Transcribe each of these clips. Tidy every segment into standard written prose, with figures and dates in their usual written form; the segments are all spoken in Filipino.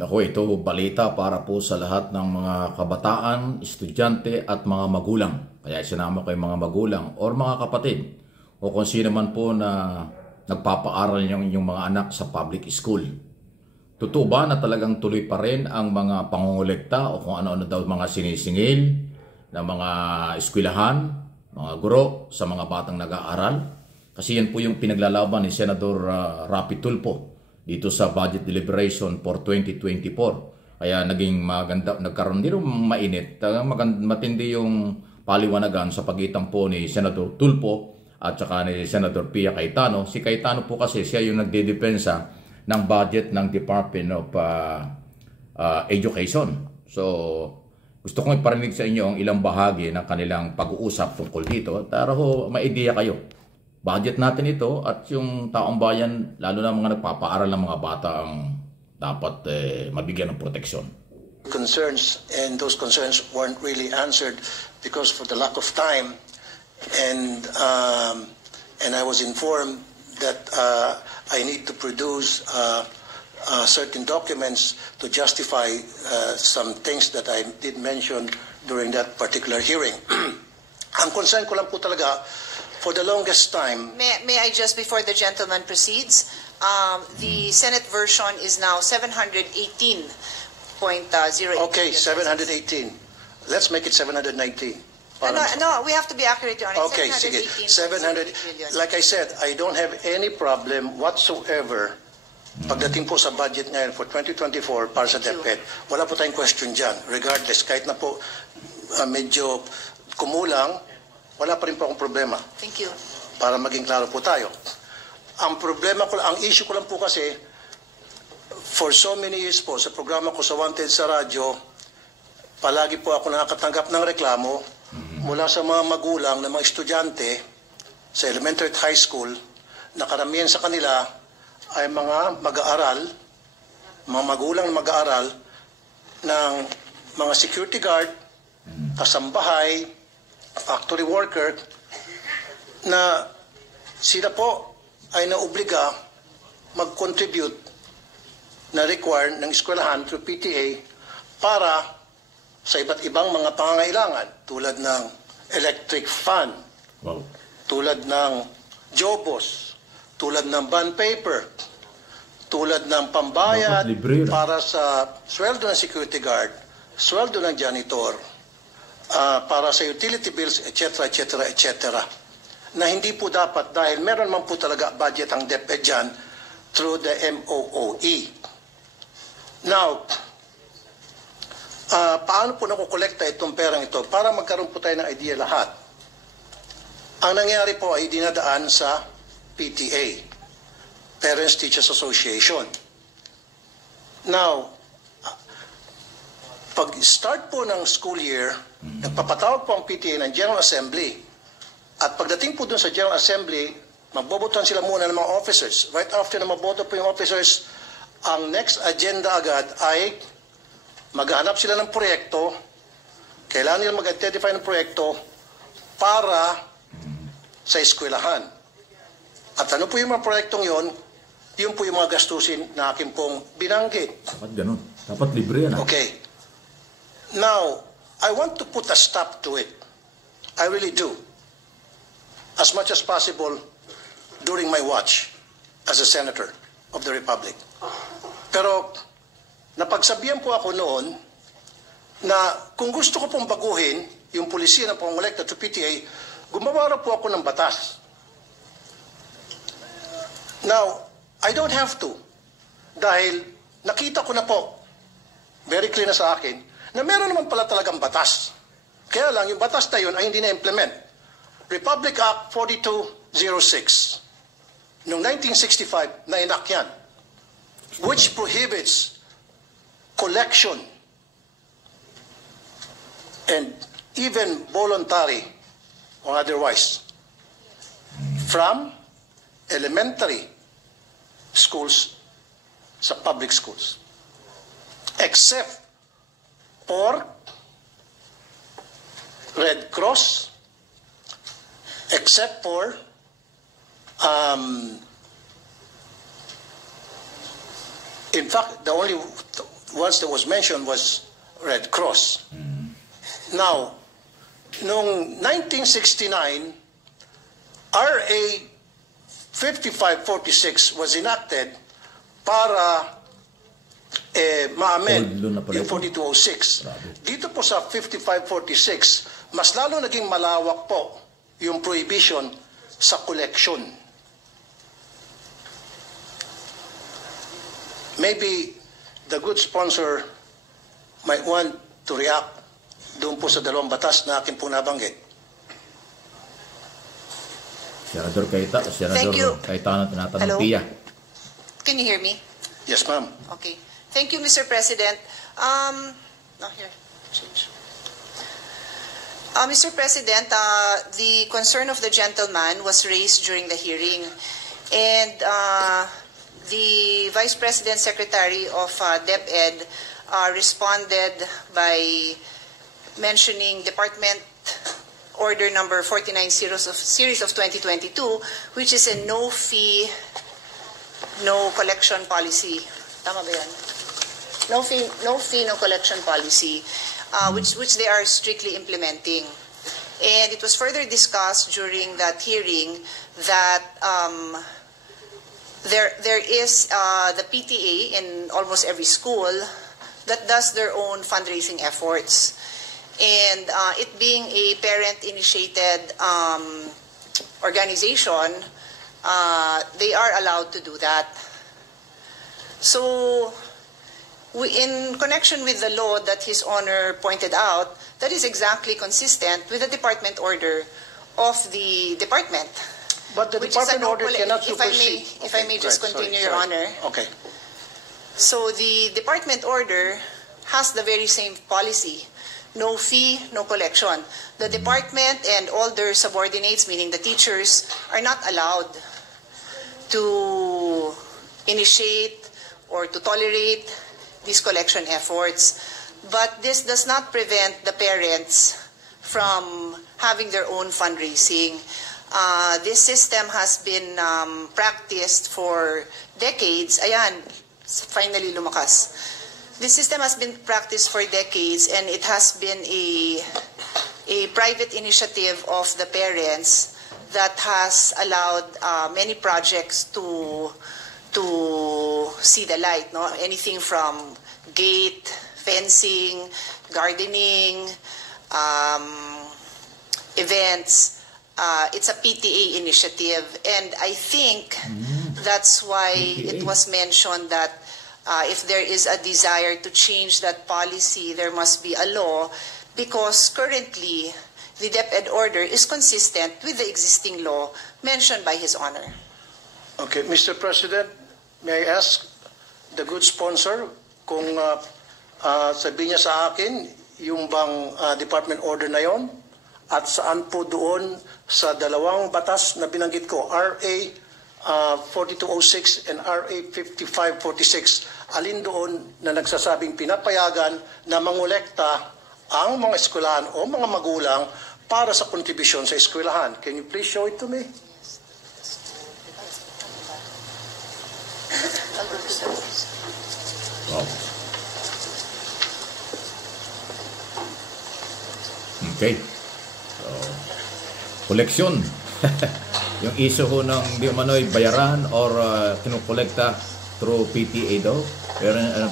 Naku, ito balita para po sa lahat ng mga kabataan, estudyante at mga magulang. Kaya sinama ko yung mga magulang or mga kapatid o kung sino man po na nagpapaaral yung inyong mga anak sa public school. Totoo ba na talagang tuloy pa rin ang mga pangongolekta o kung ano-ano daw mga sinisingil ng mga eskwelahan, mga guro sa mga batang nag-aaral? Kasi yan po yung pinaglalaban ni Senador Rapi Tulfo dito sa budget deliberation for 2024. Kaya naging maganda, nagkaroon din mainit, matindi yung paliwanagan sa pagitan po ni Senador Tulfo at saka ni Senador Pia Cayetano. Si Cayetano po kasi siya yung nagdedepensa ng budget ng Department of Education. So, gusto kong iparinig sa inyo ang ilang bahagi ng kanilang pag-uusap tungkol dito para may idea kayo. Budget natin ito at yung taong bayan, lalo na mga nagpapaaral ng mga bata ang dapat mabigyan ng proteksyon. Concerns, and those concerns weren't really answered because for the lack of time, and I was informed that I need to produce certain documents to justify some things that I did mention during that particular hearing. Ang concern ko lang po talaga, for the longest time... May I just, before the gentleman proceeds, the Senate version is now 718.08. Okay, 718. Let's make it 790. No, we have to be accurate on it. Okay, sige. 700. Like I said, I don't have any problem whatsoever pagdating po sa budget ngayon for 2024 para sa DepEd. Wala po tayong question dyan. Regardless, kahit na po medyo kumulang, wala pa rin po akong problema. Thank you. Para maging klaro po tayo. Ang problema ko, ang issue ko lang po kasi, for so many years po, sa programa ko sa Wanted sa radyo, palagi po ako nakakatanggap ng reklamo mula sa mga magulang ng mga estudyante sa elementary at high school na karamihan sa kanila ay mga mag-aaral, mga magulang na mag-aaral ng mga security guard, kasambahay, factory worker, na sila po ay naobliga mag-contribute na require ng eskwelahan through PTA para sa iba't ibang mga pangangailangan tulad ng electric fan, tulad ng jobos, tulad ng bond paper, tulad ng pambayad para sa sweldo ng security guard, sweldo ng janitor, para sa utility bills, etc., etc., etc., na hindi po dapat dahil meron man po talaga budget ang DepEd dyan through the MOOE. Now, paano po nakukolekta itong perang ito? Para magkaroon po tayo ng idea lahat. Ang nangyari po ay dinadaan sa PTA, Parents Teachers Association. Now, pag-start po ng school year, nagpapatawag po ang PTA ng General Assembly. At pagdating po dun sa General Assembly, magbobotohan sila muna ng mga officers. Right after na maboto po yung officers, ang next agenda agad ay maghanap sila ng proyekto, kailangan nila mag-identify ng proyekto para sa eskwelahan. At ano po yung mga proyektong yon? Yun po yung mga gastusin na akin pong binanggit. Dapat ganun. Dapat libre yan. Okay. Now, I want to put a stop to it. I really do. As much as possible during my watch as a senator of the Republic. Pero, napagsabihan po ako noon na kung gusto ko pong baguhin yung polisiya ng pangongolekta to PTA, gumawa po ako ng batas. Now, I don't have to. Dahil nakita ko na po, very clear na sa akin, na meron naman pala talagang batas. Kaya lang, yung batas na yun ay hindi na-implement. Republic Act 4206 noong 1965 na enact yan, which prohibits collection and even voluntary or otherwise from elementary schools sa public schools, except for Red Cross, except for in fact, the ones that was mentioned was Red Cross. Now, noong 1969, RA 5546 was enacted para ma-amend Old law na pala yung ito. 4206. Grabe. Dito po sa 5546, mas lalo naging malawak po yung prohibition sa collection. Maybe the good sponsor might want to react doon po sa dalawang batas na akin po nabanggit. Senador Thank you. Cayetano, tinatanong Hello? Pia. Can you hear me? Yes, ma'am. Okay. Thank you, Mr. President. Here, change. Mr. President, the concern of the gentleman was raised during the hearing, and the Vice President Secretary of DepEd responded by mentioning Department Order number 49 series of 2022, which is a no fee, no collection policy. Tama ba yan? No fee, no collection policy, which they are strictly implementing. And it was further discussed during that hearing that there is the PTA in almost every school that does their own fundraising efforts. And it being a parent-initiated organization, they are allowed to do that. So, in connection with the law that His Honor pointed out, that is exactly consistent with the department order of the department. But the Which is a department order cannot if I may, supersede. if I may just Right, continue, sorry, Your sorry. Honor. Okay. So the department order has the very same policy. No fee, no collection. The department and all their subordinates, meaning the teachers, are not allowed to initiate or to tolerate these collection efforts. But this does not prevent the parents from having their own fundraising. This system has been practiced for decades. Ayan, finally lumakas. This system has been practiced for decades, and it has been a private initiative of the parents that has allowed many projects to see the light. No, anything from gate, fencing, gardening, events. It's a PTA initiative, and I think that's why it was mentioned that if there is a desire to change that policy, there must be a law, because currently the DepEd order is consistent with the existing law mentioned by His Honor. Okay, Mr. President, may I ask the good sponsor kung sabihin niya sa akin yung bang department order na yon at saan po doon sa dalawang batas na binanggit ko, RA 4206 and RA 5546, alin doon na nagsasabing pinapayagan na mangolekta ang mga eskwelahan o mga magulang para sa kontribusyon sa eskwelahan. Can you please show it to me? Wow. Okay. So, koleksyon. Yung issue ho ng di umano'y bayaran or kinukolekta through PTA daw,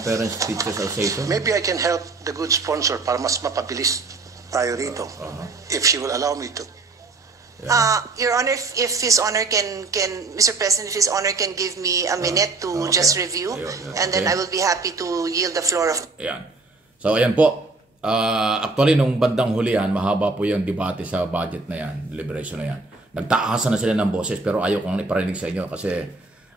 Parents Teachers Association. Maybe I can help the good sponsor para mas mapabilis tayo rito. If she will allow me to. Your Honor, if His Honor can, Mr. President, if His Honor can give me a minute to just review, and then I will be happy to yield the floor of... Ayan. So, ayan po. Actually, nung bandang huli yan, mahaba po yung debate sa budget na yan, deliberation na yan. Nagtaasan na sila ng boses, pero ayaw kong iparinig sa inyo kasi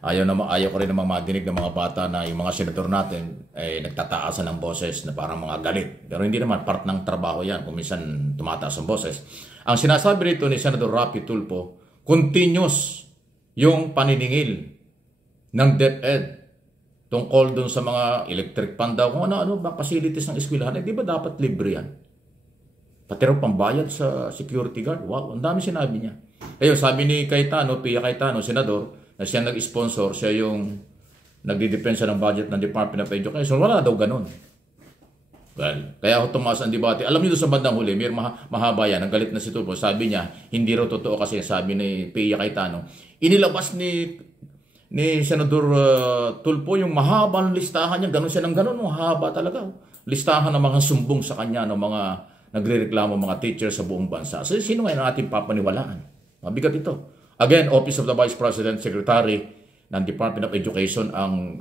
ayaw ko rin namang madinig ng mga bata na yung mga senador natin nagtataasan ng boses na parang mga galit. Pero hindi naman, part ng trabaho yan kung minsan tumataas ang boses. Ang sinasabi rito ni Senador Rapi Tulfo, continuous yung paniningil ng DepEd tungkol dun sa mga electric pan daw, kung ano-ano ba facilities ng eskwelahan, di ba dapat libre yan? Pati rin pambayad sa security guard. Wow, ang dami sinabi niya. Ayun, sabi ni Cayetano, Pia Cayetano, senador, na siya nag-sponsor, siya yung nagdidepensa ng budget ng Department of Education. Wala daw ganun. Well, kaya ako tumaas ang debate. Alam niyo doon sa bandang huli, may mahaba yan. Nagalit na si Tulfo. Sabi niya, hindi raw totoo kasi sabi ni Pia Cayetano. Inilabas ni Senador Tulfo yung mahabang listahan niya. Ganun siya ng ganun. Mahaba talaga. Listahan ng mga sumbong sa kanya ng mga nagrereklamo mga teachers sa buong bansa. So, sino ngayon ang ating papaniwalaan? Mabigat ito. Again, Office of the Vice President, Secretary ng Department of Education ang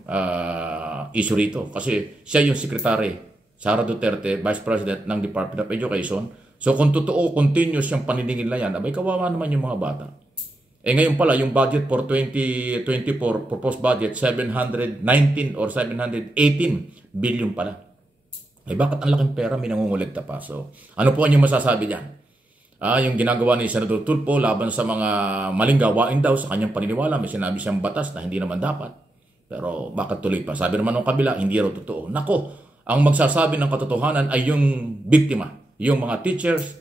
issue rito. Kasi siya yung Secretary, Sara Duterte, Vice President ng Department of Education. So kung totoo, continuous yung paniningil na yan, abay kawawa naman yung mga bata. Eh ngayon pala, yung budget for 2024, proposed budget, 719 or 718 billion pala. Eh bakit ang laking pera, may nangunguligta pa? So ano po ang yung masasabi diyan? Yung ginagawa ni Senador Tulfo laban sa mga maling gawain daw sa kanyang paniniwala, may sinabi siyang batas na hindi naman dapat. Pero bakit tuloy pa? Sabi naman ng kabila, hindi raw totoo. Nako, ang magsasabi ng katotohanan ay yung biktima, yung mga teachers,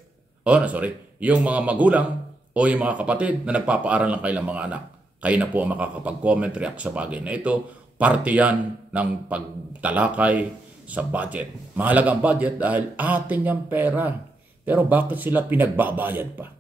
yung mga magulang o yung mga kapatid na nagpapaaral ng kailang mga anak. Kayo na po ang makakapag-comment, react sa bagay na ito. Parte yan ng pagtalakay sa budget. Mahalaga ang budget dahil atin yung pera. Pero bakit sila pinagbabayad pa?